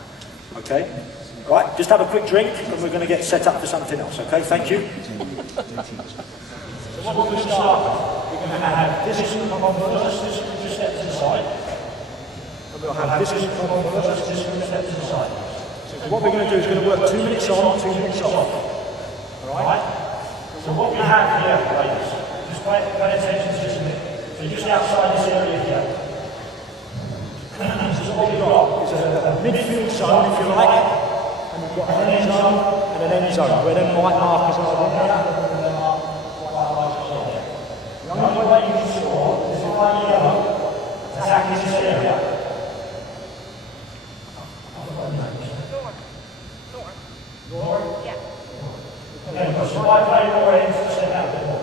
Okay? All right, just have a quick drink and we're going to get set up for something else, okay? Thank you. What we're going to start, we're going to have this group on first, this set to the side. We're going to have this group on first, this set to the side. So what we're going to do is going to work 2 minutes on, 2 minutes off. Alright? So what we have here is, just pay attention, so just outside this area. So what we've got is a midfield zone, if you like, and we've got an end zone and an end zone, where them white markers are there, and them the only way you can score is if I'm yellow, attacking this area. Lord? Okay, so if I play more into the step out of the ball.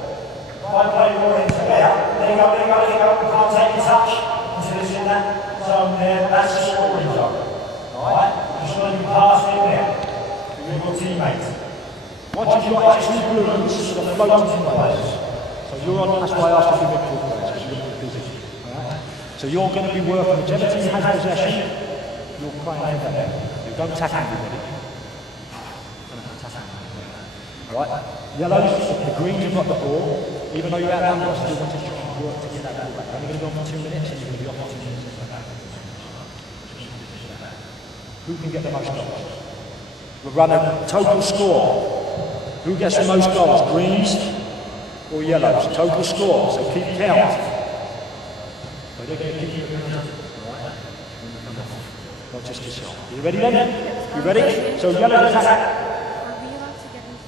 If I play more into there, there you go, there you go, there you go. You can't take a touch until it's in that zone there. That's the scoring zone. Alright? You just got to be passed in there with your teammates. What you've got is 2 balloons for the floating players. So you're on this way after the midfield players, so you're going to be busy. Right? So you're going to be working, whichever team has possession, you're playing for them. You don't tackle anybody. Right? Yellows, the greens have got the ball, even though you're out there, still want to work to get that ball back. We're going to go on 2 minutes, and you've got 2 minutes to get back. Who can get the most goals? We're running total score. Who gets the most goals, greens or yellows? Total score, so keep count. Not just yourself. You ready then? You ready? So yellows attack.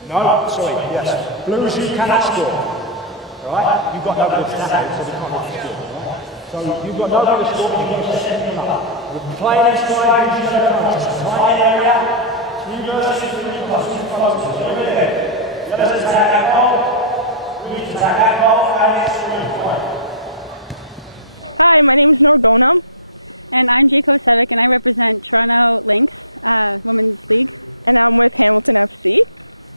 No, sorry, yes. Blues you cannot score. Alright? You've got no good to tackle, so you can't score. So you've got no choice, you've got to set things up. Players to the right, use their approaches. Line area, you versus 3 plus 2 closes. So you're ready there. Let's attack that goal. Please attack that goal, and it's 3 play. Hi, my name is Norgona. And I'm Jay Kosevic, and I represent Toronto Lynx Women's League. And I'm with Hamilton FC.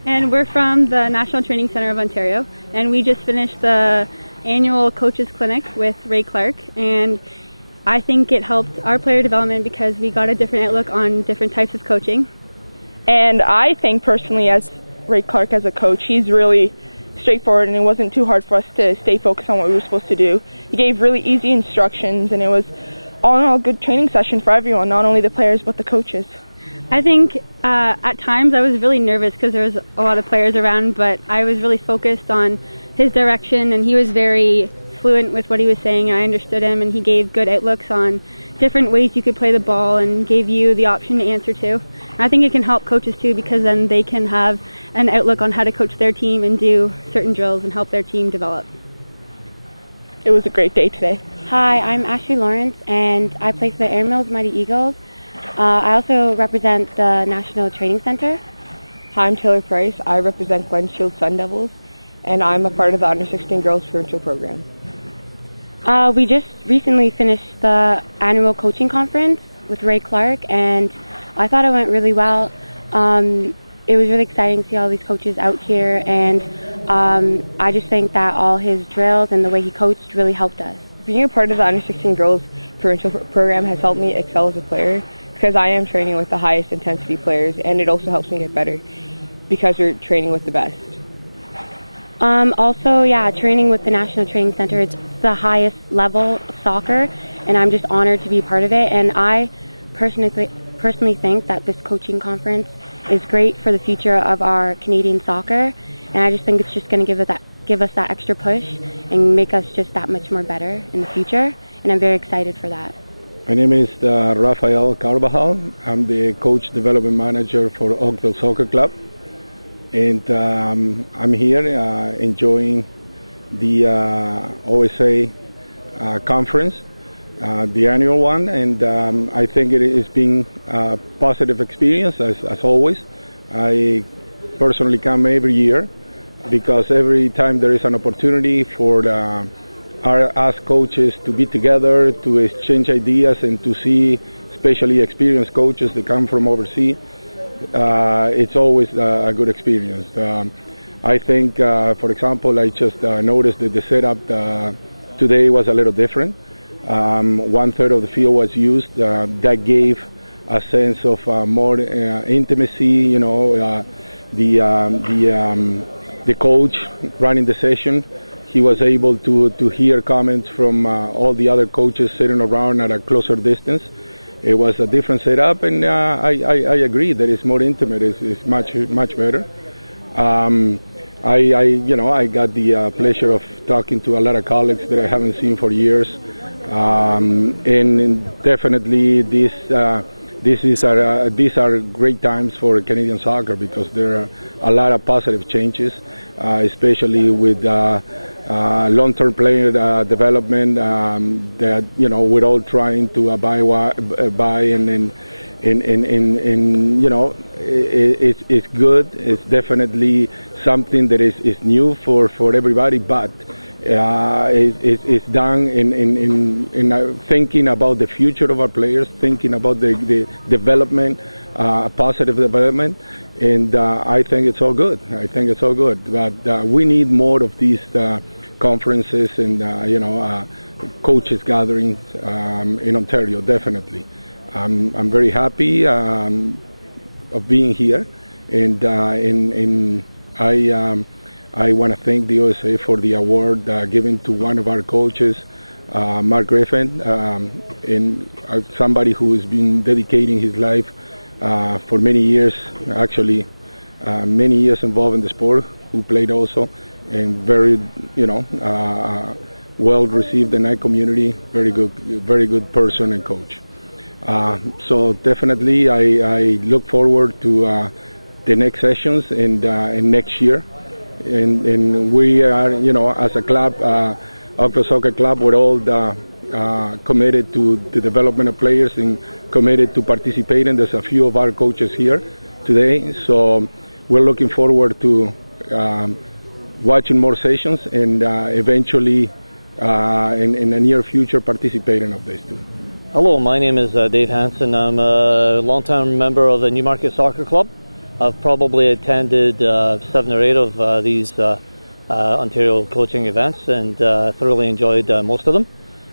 And we're from the National Training Centre of Ontario. And we just finished the annual coaches clinic with Ray Clark. And I think it helped our player development because we got a different outlook on different types of coaching. And I think personally, as Ray Clark as a coach, he's really straightforward, and it wasn't too hard for us to stay focused on what we were supposed to do. He gave really easy instructions, and it was all in all a good training session for everyone, not only the players but the coaches. I think at times I was really nervous because there was a lot of players around, but I was really focused on his direction, and he was very fluent with what he was saying, and I understood him, and he gave good outlooks on different ways you could play the ball and gave you the option to answer to. And I think it can help coaches too, because then they can have an outlook on how to coach their team and do certain drills and help their team develop. It was a great day today. Hi, I'm Ashley Lawrence, and I play for the Air Mills Mighty Eagles. I also represent the National Training Centre. Hi, I'm Taylor Price. I represent Glen Shield Sun Devils, and I'm a part of the Under 16 Girls Provincial Program. We just recently finished the annual coaching conference with Ray Clark, and I thought it went really well. It was really exciting to see all these coaches out here, and I just think that all his drills and the way he coached really helped us. Being a part of the Under 16 Girls Provincial Program has helped me excel as a player because I am training with the highest intensity players, and it also helps me get better because we're training with the best. Also, yeah, training with the National Training Centre, it's the highest level of soccer, and I'm just honored to be part of it. And I personally think that this coaching conference is great for the future of our Canadian soccer, and I just think it's just going to give us that extra push and make us just that much more better in the future, and I'm very excited for that. My name is Rafael Carvajal. I'm the coach development manager for Oakville Soccer Club, and I'm here enjoying the OSA conference, the annual one, and I think it has been a positive experience as always. I personally come every year because every time there is an opportunity for us coaches to be together, to exchange ideas, and to see especially experienced coaches that come from overseas, it's always a good experience. I think, for example, I just noticed that the setup today was a little different. 1/3 of the field was used. That gave a sense of more intimacy. You know, the coach running the session, he was able to hear comments from all the other coaches sitting around at a closer distance. It was a different setup, and I agree that it's more intimate. It's much better. I got the pleasure of talking to a lot of colleagues that I haven't seen for years, and definitely these are great times for Canadian soccer because there are a lot of positive changes, especially with long-term player development. That we're all trying to buy and it's good. It's definitely something that is new for everybody, but it's done in thinking about the future of our players, thinking about the development, positive development, and I think it's all good. But we need more of these conferences and coaches gatherings in Ontario. Definitely, I'm very happy of being here, and I want to thank the OSA for the award given to one of our coaches, Mark Griffin, and somebody who has been dedicating his life for many years, actually many years involved in the sport, who played also, and very, well received in that community, very good person and coach. So definitely I look forward to the next sessions and next year. And we are, as a club, Oakville Soccer Club, with all committed to the development of players and committed to participating. There's a few of our coaches here today, so we're looking forward to watching more sessions and eventually in the near future participating of this too. Hello, my name is Dave Hansen. I'm a long-time member of the Newmarket Soccer Club. I've probably attended 7 or 8 of these Ontario coaching events and thoroughly enjoyed most of them.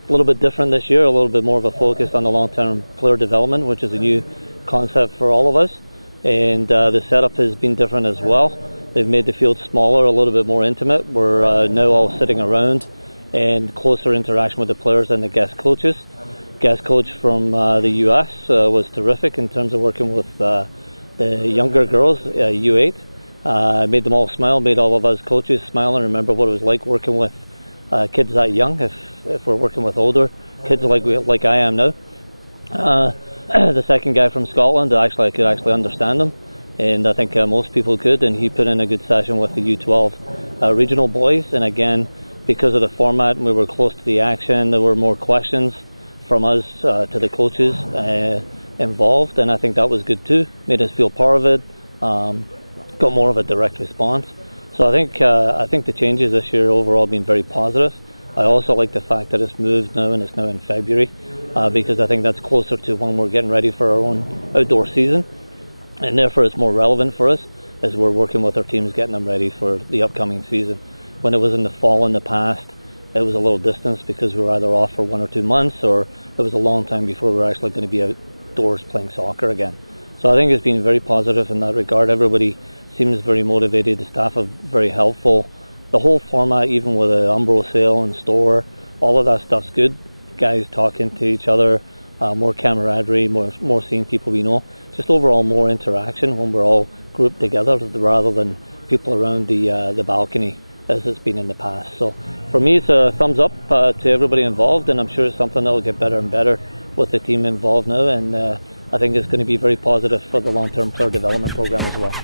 A little bit different this year, a little bit more of a focus on the long-term player development, which is a new concept for all of us. And the setup has been different as well. They've made the field smaller, a little bit more intimate. We're now all sitting around and closer interaction with the players and the guest coaches. Guest coach from the US was terrific in terms of working with the younger girls, U8. Made them all smile, made all of us coaches smile and remember what it was like working with kids that young, if we're working with older kids like I am now. The second guy from Scotland, I could actually understand him, and I think most people could, and he put in a good session with the U12 regional boys. And again, because of the format, we were close to the action, there were more questions from us to the coaches involved, and I think that was good too. Made us feel part of it, got more of a direct response. So I think the changes this year overall have been very positive. I also like the fact that it's moved now and it's now in February, because I think that's closer to when we're getting ready for our own outdoor season, and therefore it's more relevant for us as we're working with our teams, getting them ready for the upcoming season. When it was in the fall in the past, it was a little distance because we were either off for 1 or 2 months, or it was a long time before we were actually going to be outdoors playing soccer again. So I think it's been very positive in that regard. Everybody seems very motivated, the staff are very helpful. The whole format, even with the Umbro sale and store, all of that stuff's good. Guys talking to each other, more camaraderie, more seeing people we know. Just overall more interaction when we're all grouped together rather than people around the balcony as it's been in the past. So for me, it's a thumbs up to everybody involved, and I'm sure it's something that will get better and better with the team involved now, and I think it's going to be very positive for the long-term player development program as well.